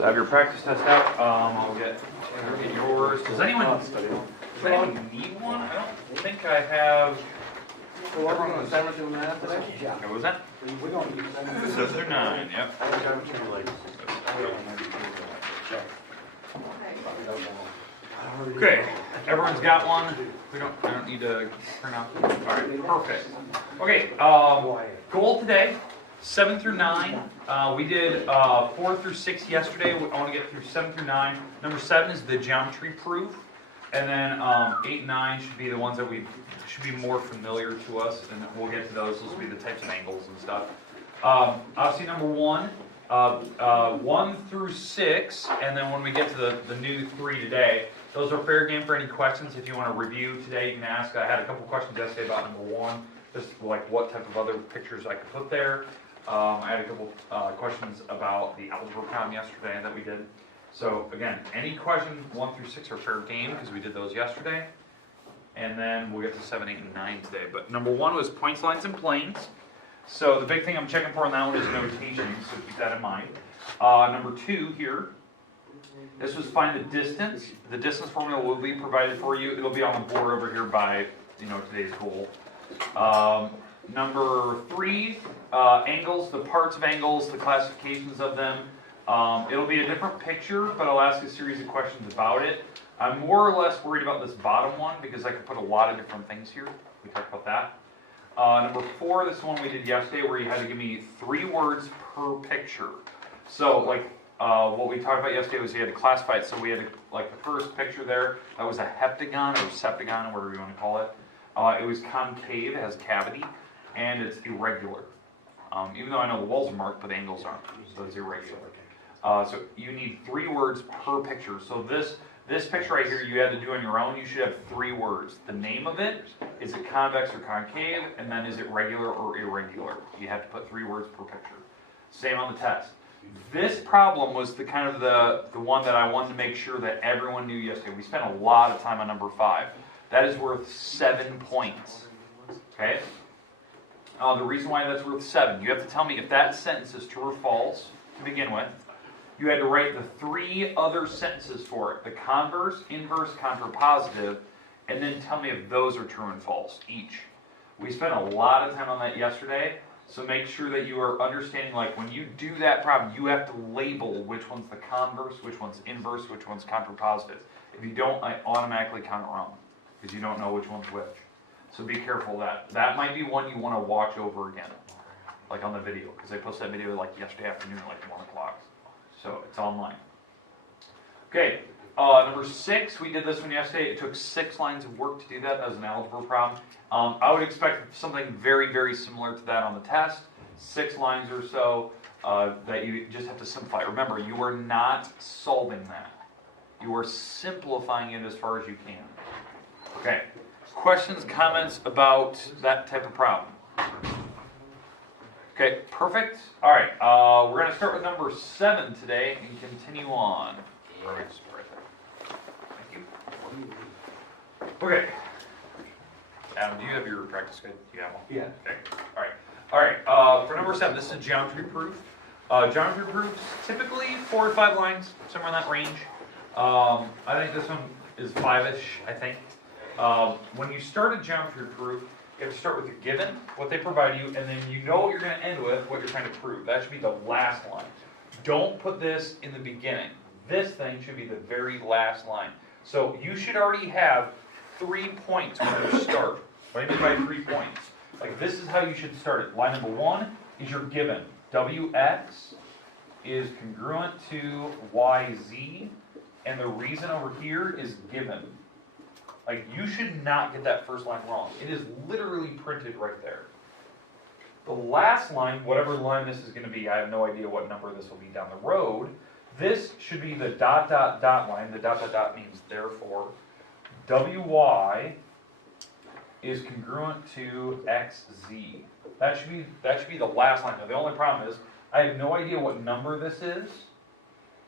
So have your practice test out. I'll get yours. Does anyone need one? I don't think I have. So what, we're going to 7 through 9 today? What was that? We're going to do 7 7 through 9, yep. Okay, everyone's got one. I don't need to print out. All right, perfect. Okay, goal today, 7 through 9. We did 4 through 6 yesterday. I want to get through 7 through 9. Number 7 is the geometry proof. And then 8 and 9 should be the ones that should be more familiar to us, and we'll get to those. Those will be the types of angles and stuff. Obviously, number 1, 1 through 6, and then when we get to the new 3 today, those are fair game for any questions. If you want to review today, you can ask. I had a couple questions yesterday about number 1, just like what type of other pictures I could put there. I had a couple questions about the algebra problem yesterday that we did. So again, any questions 1 through 6 are fair game because we did those yesterday. And then we'll get to 7, 8, and 9 today. But number 1 was points, lines, and planes. So the big thing I'm checking for on that one is notation, so keep that in mind. Number 2 here, this was find the distance. The distance formula will be provided for you. It'll be on the board over here by today's goal. Number 3, angles, the parts of angles, the classifications of them. It'll be a different picture, but I'll ask a series of questions about it. I'm more or less worried about this bottom one because I could put a lot of different things here. We talked about that. Number 4, this one we did yesterday where you had to give me 3 words per picture. So what we talked about yesterday was you had to classify it. So we had the first picture there, that was a heptagon or septagon, whatever you want to call it. It was concave, it has cavity, and it's irregular. Even though I know the walls are marked, but the angles aren't, so it's irregular. So you need 3 words per picture. So this picture right here you had to do on your own. You should have 3 words. The name of it, is it convex or concave, and then is it regular or irregular? You have to put 3 words per picture. Same on the test. This problem was the kind of the one that I wanted to make sure that everyone knew yesterday. We spent a lot of time on number 5. That is worth 7 points. Okay? The reason why that's worth 7, you have to tell me if that sentence is true or false to begin with. You had to write the 3 other sentences for it. The converse, inverse, contrapositive, and then tell me if those are true and false, each. We spent a lot of time on that yesterday, so make sure that you are understanding, when you do that problem, you have to label which one's the converse, which one's inverse, which one's contrapositive. If you don't, I automatically count it wrong, because you don't know which one's which. So be careful of that. That might be one you want to watch over again, on the video, because I posted that video yesterday afternoon at 1 o'clock. So it's online. Okay, number 6, we did this one yesterday. It took 6 lines of work to do that. That was an algebra problem. I would expect something very, very similar to that on the test. 6 lines or so that you just have to simplify. Remember, you are not solving that. You are simplifying it as far as you can. Okay, questions, comments about that type of problem? Okay, perfect. All right, we're going to start with number 7 today and continue on. All right, right there. Thank you. Okay. Adam, do you have your practice guide? Do you have one? Yeah. Okay. All right. For number 7, this is geometry proof. Geometry proofs, typically 4 to 5 lines, somewhere in that range. I think this one is 5-ish, I think. When you start a geometry proof, you have to start with the given, what they provide you, and then you know what you're going to end with, what you're trying to prove. That should be the last line. Don't put this in the beginning. This thing should be the very last line. So you should already have 3 points when you start. What do you mean by 3 points? This is how you should start it. Line number 1 is your given. Wx is congruent to yz, and the reason over here is given. You should not get that first line wrong. It is literally printed right there. The last line, whatever line this is going to be, I have no idea what number this will be down the road. This should be the ... line. The ... means therefore. Wy is congruent to xz. That should be the last line. Now, the only problem is I have no idea what number this is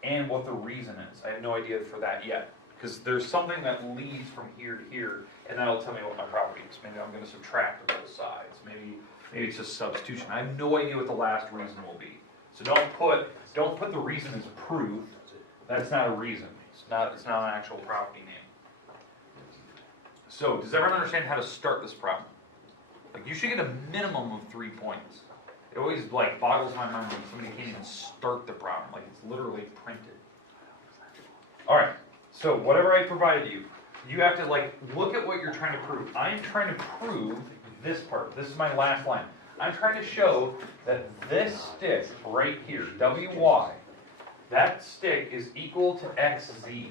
and what the reason is. I have no idea for that yet. Because there's something that leads from here to here, and that'll tell me what my property is. Maybe I'm going to subtract both sides. Maybe it's just substitution. I have no idea what the last reason will be. So don't put the reason as proof. That's not a reason. It's not an actual property name. So, does everyone understand how to start this problem? Like, you should get a minimum of 3 points. It always, like, boggles my mind when somebody can't even start the problem. Like, it's literally printed. Alright, so whatever I provided you, you have to, like, look at what you're trying to prove. I'm trying to prove this part. This is my last line. I'm trying to show that this stick right here, WY, that stick is equal to XZ.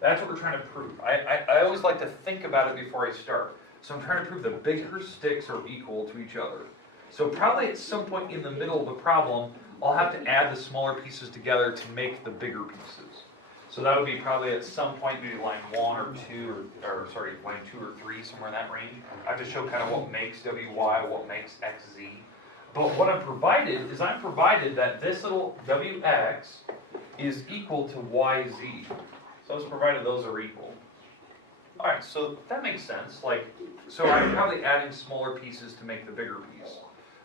That's what we're trying to prove. I always like to think about it before I start. So I'm trying to prove the bigger sticks are equal to each other. So probably at some point in the middle of the problem, I'll have to add the smaller pieces together to make the bigger pieces. So that would be probably at some point, maybe line 1 or 2, or sorry, line 2 or 3, somewhere in that range. I have to show kind of what makes WY, what makes XZ. But what I'm provided is I'm provided that this little WX is equal to YZ. So I was provided those are equal. Alright, so that makes sense. Like, so I'm probably adding smaller pieces to make the bigger piece.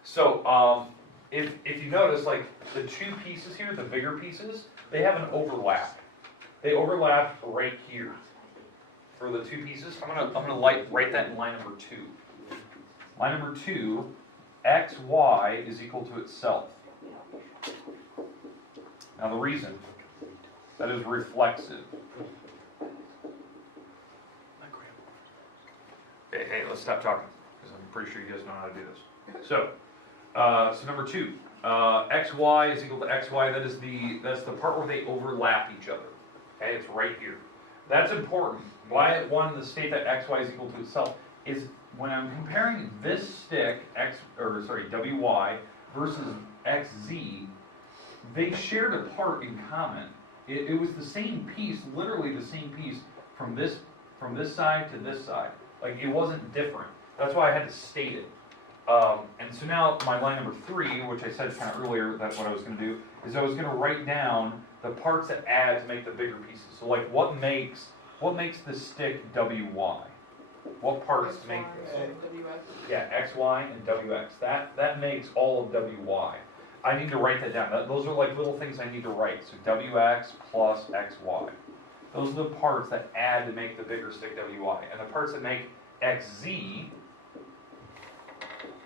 So if you notice, like the two pieces here, the bigger pieces, they have an overlap. They overlap right here. For the two pieces, I'm gonna write that in line number 2. Line number 2, XY is equal to itself. Now the reason, that is reflexive. Hey, let's stop talking, because I'm pretty sure you guys know how to do this. So number 2, XY is equal to XY. That's the part where they overlap each other. Okay, it's right here. That's important. Why I wanted to state that XY is equal to itself is when I'm comparing this stick, WY versus XZ, they shared a part in common. It was the same piece, literally the same piece from this side to this side. Like, it wasn't different. That's why I had to state it. And so now my line number 3, which I said kind of earlier, that's what I was going to do, is I was going to write down the parts that add to make the bigger pieces. So like, what makes the stick WY? What parts make this? Yeah, XY and WX. That makes all of WY. I need to write that down. Those are like little things I need to write. So WX plus XY. Those are the parts that add to make the bigger stick WY. And the parts that make XZ,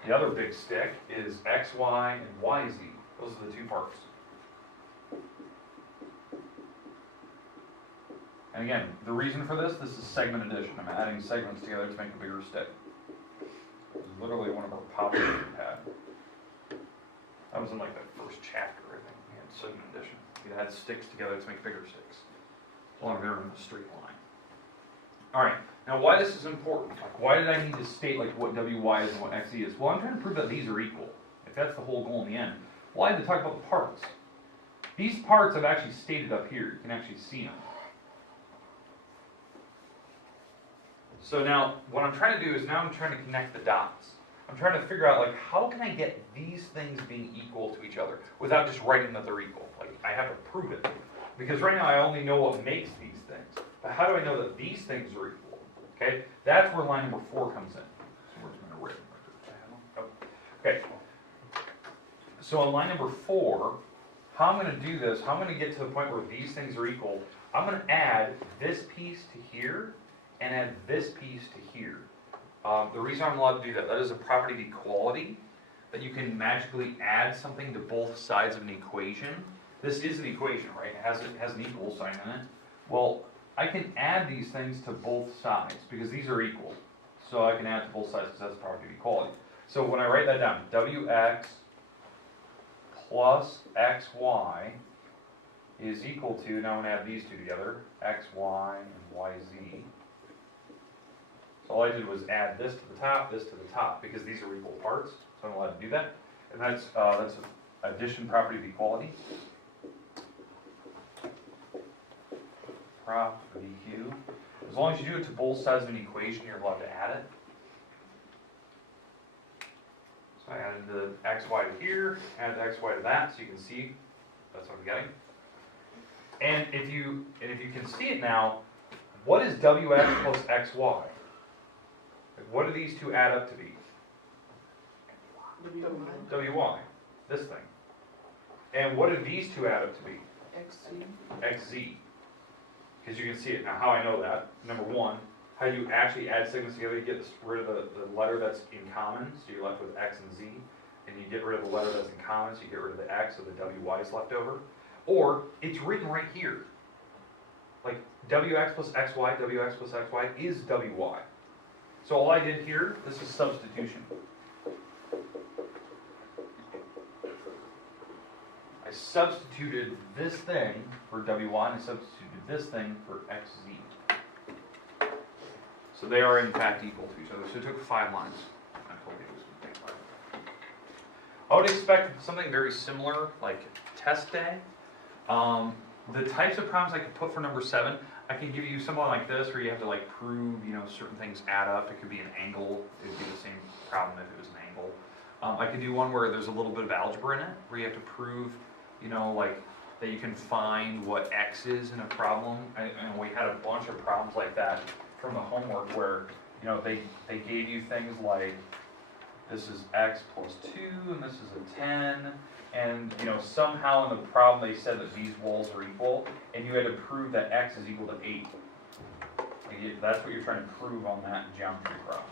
the other big stick, is XY and YZ. Those are the two parts. And again, the reason for this is segment addition. I'm adding segments together to make a bigger stick. This is literally one of our problems we had. That was in like that first chapter, I think. We had segment addition. We had sticks together to make bigger sticks. Along there in a straight line. Alright, now why this is important. Like, why did I need to state like what WY is and what XZ is? Well, I'm trying to prove that these are equal. If that's the whole goal in the end. Well, I had to talk about the parts. These parts I've actually stated up here. You can actually see them. So now, what I'm trying to do is now I'm trying to connect the dots. I'm trying to figure out, like, how can I get these things being equal to each other without just writing that they're equal? Like, I have to prove it. Because right now I only know what makes these things. But how do I know that these things are equal? Okay? That's where line number 4 comes in. So where's my written record? Oh. Okay. So on line number 4, how I'm going to do this, how I'm going to get to the point where these things are equal, I'm going to add this piece to here and add this piece to here. The reason I'm allowed to do that, that is a property of equality, that you can magically add something to both sides of an equation. This is an equation, right? It has an equal sign in it. Well, I can add these things to both sides because these are equal. So I can add to both sides because that's a property of equality. So when I write that down, WX plus XY is equal to, now I'm going to add these two together, XY and YZ. So all I did was add this to the top, because these are equal parts, so I'm allowed to do that. And that's addition property of equality. Prop of EQ. As long as you do it to both sides of an equation, you're allowed to add it. So I added the XY to here, added the XY to that, so you can see that's what I'm getting. And if you can see it now, what is WX plus XY? Like, what do these two add up to be? WY, this thing. And what do these two add up to be? XZ. Because you can see it. Now, how I know that, number one, how you actually add segments together, you get rid of the letter that's in common, so you're left with X and Z, and you get rid of the letter that's in common, so you get rid of the X, so the WY is left over. Or, it's written right here. Like, WX plus XY, WX plus XY is WY. So all I did here, this is substitution. I substituted this thing for WY, and I substituted this thing for XZ. So they are in fact equal to each other. So it took 5 lines. I told you it was going to take 5. I would expect something very similar, like test day. The types of problems I could put for number 7, I can give you something like this where you have to like prove, certain things add up. It could be an angle. It would be the same problem if it was an angle. I could do one where there's a little bit of algebra in it, where you have to prove, like that you can find what X is in a problem. And we had a bunch of problems like that from the homework where, they gave you things like this is X plus 2 and this is a 10. And somehow in the problem they said that these walls are equal, and you had to prove that X is equal to 8. That's what you're trying to prove on that geometry problem.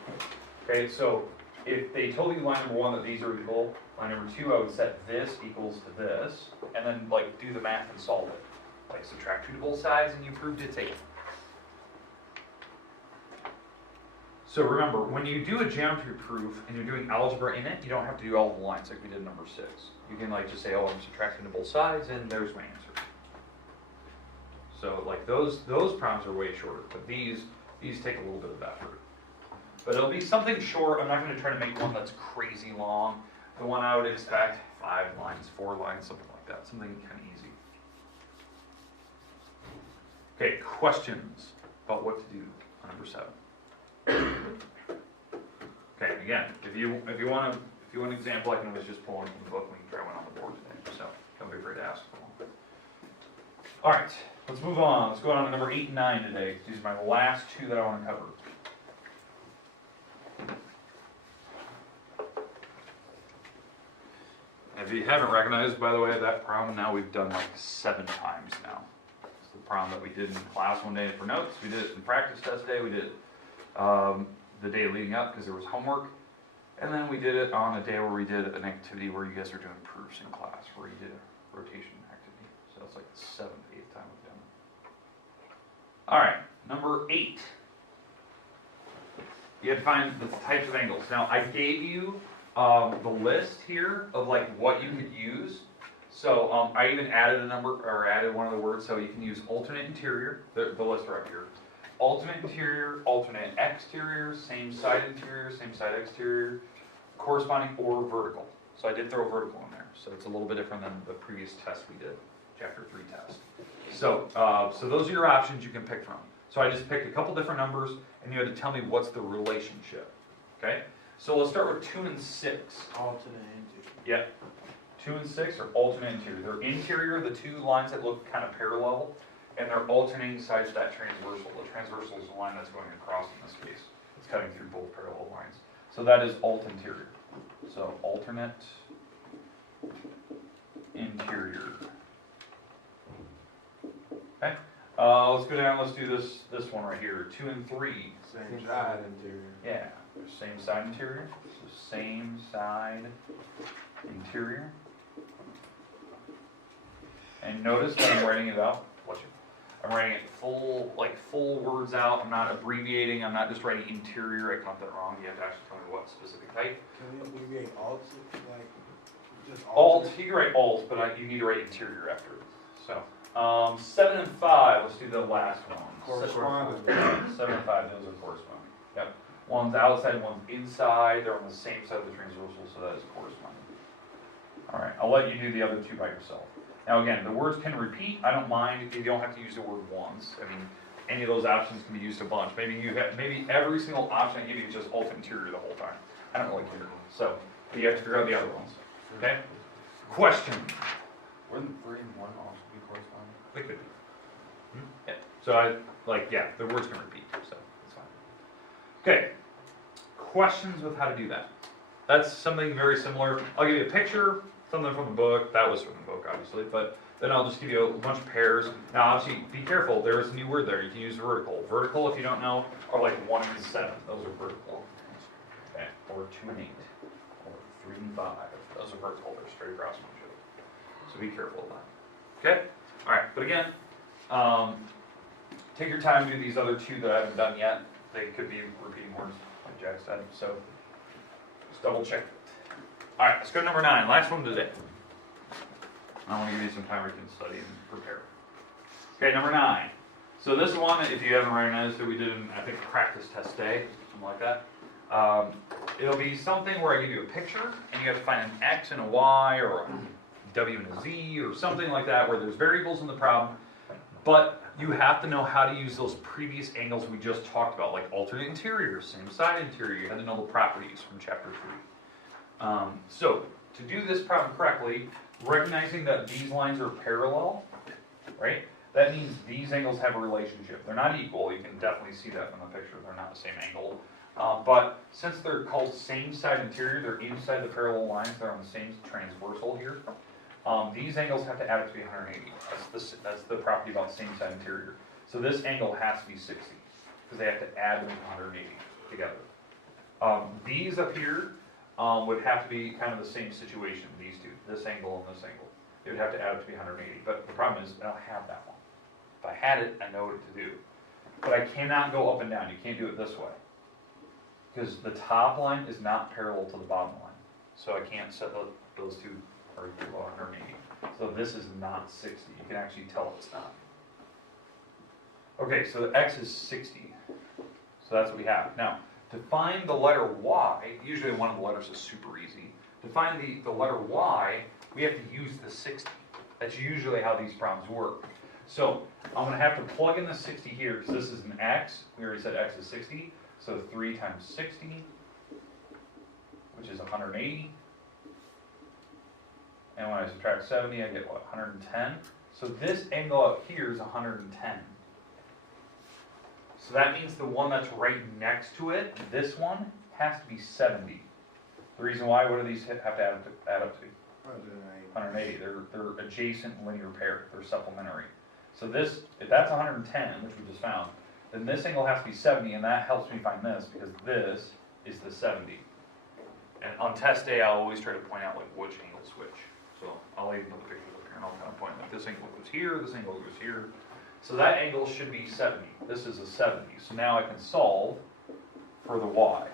Okay, so if they told you line number 1 that these are equal, line number 2 I would set this equals to this, and then like do the math and solve it. Like subtract 2 to both sides, and you proved it's 8. So remember, when you do a geometry proof and you're doing algebra in it, you don't have to do all the lines like we did in number 6. You can like just say, oh, I'm subtracting to both sides, and there's my answer. So like those problems are way shorter, but these take a little bit of effort. But it'll be something short. I'm not going to try to make one that's crazy long. The one I would expect, 5 lines, 4 lines, something like that. Something kind of easy. Okay, questions about what to do on number 7. Okay, again, if you want an example, I can always just pull one from the book. We can try one on the board today. So don't be afraid to ask for one. All right, let's move on. Let's go on to number 8 and 9 today. These are my last 2 that I want to cover. If you haven't recognized, by the way, that problem now we've done like 7 times now. It's the problem that we did in class one day for notes. We did it in practice test day. We did it the day leading up because there was homework. And then we did it on a day where we did an activity where you guys are doing proofs in class, where you did a rotation activity. So it's like the 7th, 8th time we've done it. All right, number 8. You have to find the types of angles. Now, I gave you the list here of like what you could use. So I even added a number, or added one of the words, so you can use alternate interior, the list right here. Alternate interior, alternate exterior, same side interior, same side exterior, corresponding or vertical. So I did throw vertical in there. So it's a little bit different than the previous test we did, chapter 3 test. So those are your options you can pick from. So I just picked a couple different numbers, and you had to tell me what's the relationship. Okay? So let's start with 2 and 6. Alternate interior. Yeah. 2 and 6 are alternate interior. They're interior, the 2 lines that look kind of parallel, and they're alternating sides to that transversal. The transversal is the line that's going across in this case. It's cutting through both parallel lines. So that is alt interior. So alternate interior. Okay. Let's go down. Let's do this one right here. 2 and 3. Same side interior. Yeah. Same side interior. So same side interior. And notice that I'm writing it out. I'm writing it full words out. I'm not abbreviating. I'm not just writing interior. I got that wrong. You have to actually tell me what specific type. Can we abbreviate alt? Like, just Alt. You can write alt, but you need to write interior after it. So, 7 and 5. Let's do the last one. Corresponding. 7 and 5. Those are corresponding. Yep. One's outside, one's inside. They're on the same side of the transversal, so that is corresponding. All right. I'll let you do the other 2 by yourself. Now again, the words can repeat. I don't mind if you don't have to use the word once. I mean, any of those options can be used a bunch. Maybe every single option I give you is just alt interior the whole time. I don't really care. So you have to figure out the other ones. Okay? Question. Wouldn't 3 and 1 also be corresponding? They could be. Yeah. So the words can repeat. So that's fine. Okay. Questions with how to do that. That's something very similar. I'll give you a picture. Something from the book. That was from the book, obviously. But Then I'll just give you a bunch of pairs. Now, obviously, be careful. There is a new word there. You can use vertical. Vertical, if you don't know, are like 1 and 7. Those are vertical. Okay. Or 2 and 8. Or 3 and 5. Those are vertical. They're straight across from each other. So be careful of that. Okay? All right. But again, take your time to do these other 2 that I haven't done yet. They could be repeating words, like Jack said. So just double check it. All right. Let's go to number 9. Last one today. I want to give you some time where you can study and prepare. Okay, number 9. So this one, if you haven't recognized it, we did in, I think, practice test day, something like that. It'll be something where I give you a picture, and you have to find an X and a Y, or a W and a Z, or something like that, where there's variables in the problem, but you have to know how to use those previous angles we just talked about, like alternate interior, same side interior. You had to know the properties from chapter 3. So, to do this problem correctly, recognizing that these lines are parallel, right? That means these angles have a relationship. They're not equal. You can definitely see that from the picture. They're not the same angle. But since they're called same side interior, they're inside the parallel lines. They're on the same transversal here. These angles have to add up to be 180. That's the property about same side interior. So this angle has to be 60 because they have to add 180 together. These up here would have to be kind of the same situation, these 2, this angle and this angle. It would have to add up to be 180, but the problem is I don't have that one. If I had it, I know what to do. But I cannot go up and down. You can't do it this way. Because the top line is not parallel to the bottom line. So I can't set those 2 are equal to 180. So this is not 60. You can actually tell it's not. Okay, so the X is 60. So that's what we have. Now, to find the letter Y, usually one of the letters is super easy. To find the letter Y, we have to use the 60. That's usually how these problems work. So I'm going to have to plug in the 60 here, because this is an X. We already said X is 60. So 3 times 60, which is 180. And when I subtract 70, I get what, 110? So this angle up here is 110. So that means the one that's right next to it, this one, has to be 70. The reason why, what do these have to add up to? 180. They're adjacent linear pair. They're supplementary. So this, if that's 110, which we just found, then this angle has to be 70, and that helps me find this, because this is the 70. And on test day, I'll always try to point out like which angle switch. So I'll even put the pictures up here, and I'll kind of point like this angle goes here, this angle goes here. So that angle should be 70. This is a 70. So now I can solve for the Y.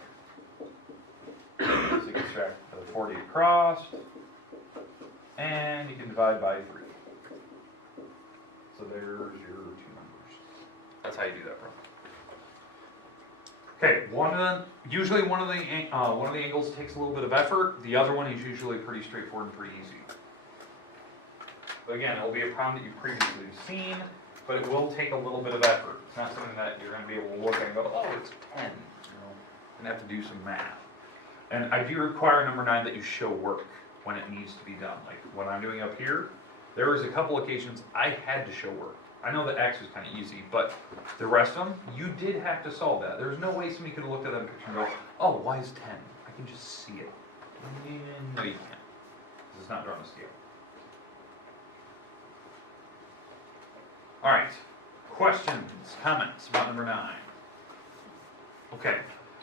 So you can subtract the 40 across, and you can divide by 3. So there's your 2 numbers. That's how you do that problem. Okay, usually one of the angles takes a little bit of effort. The other one is usually pretty straightforward and pretty easy. But again, it'll be a problem that you've previously seen, but it will take a little bit of effort. It's not something that you're going to be able to look at and go, oh, it's 10. You're going to have to do some math. And I do require number 9 that you show work when it needs to be done. Like what I'm doing up here, there was a couple occasions I had to show work. I know the X was kind of easy, but the rest of them, you did have to solve that. There's no way somebody could have looked at that picture and go, oh, Y is 10. I can just see it. No, you can't. This is not drawn to scale. All right. Questions, comments about number 9? Okay.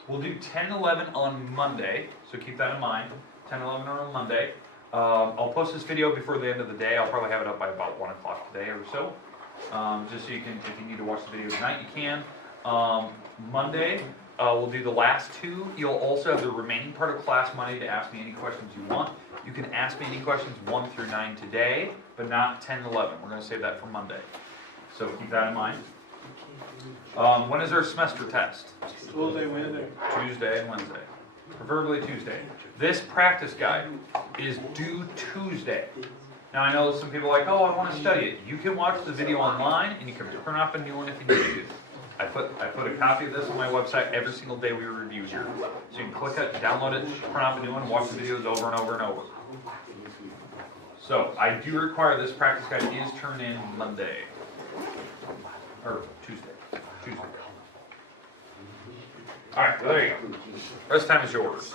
We'll do 10, 11 on Monday, so keep that in mind. 10, 11 on Monday. I'll post this video before the end of the day. I'll probably have it up by about 1 o'clock today or so. Just so you can, if you need to watch the video tonight, you can. Monday, we'll do the last 2. You'll also have the remaining part of class Monday to ask me any questions you want. You can ask me any questions 1 through 9 today, but not 10 and 11. We're going to save that for Monday. So keep that in mind. When is our semester test? Tuesday, Wednesday. Tuesday and Wednesday. Preferably Tuesday. This practice guide is due Tuesday. Now I know some people are like, oh, I want to study it. You can watch the video online and you can print off a new one if you need to. I put a copy of this on my website every single day we review here. So you can click it, download it, print off a new one, watch the videos over and over and over. So I do require this practice guide is turned in Monday. Or Tuesday. All right, well, there you go. Rest time is yours.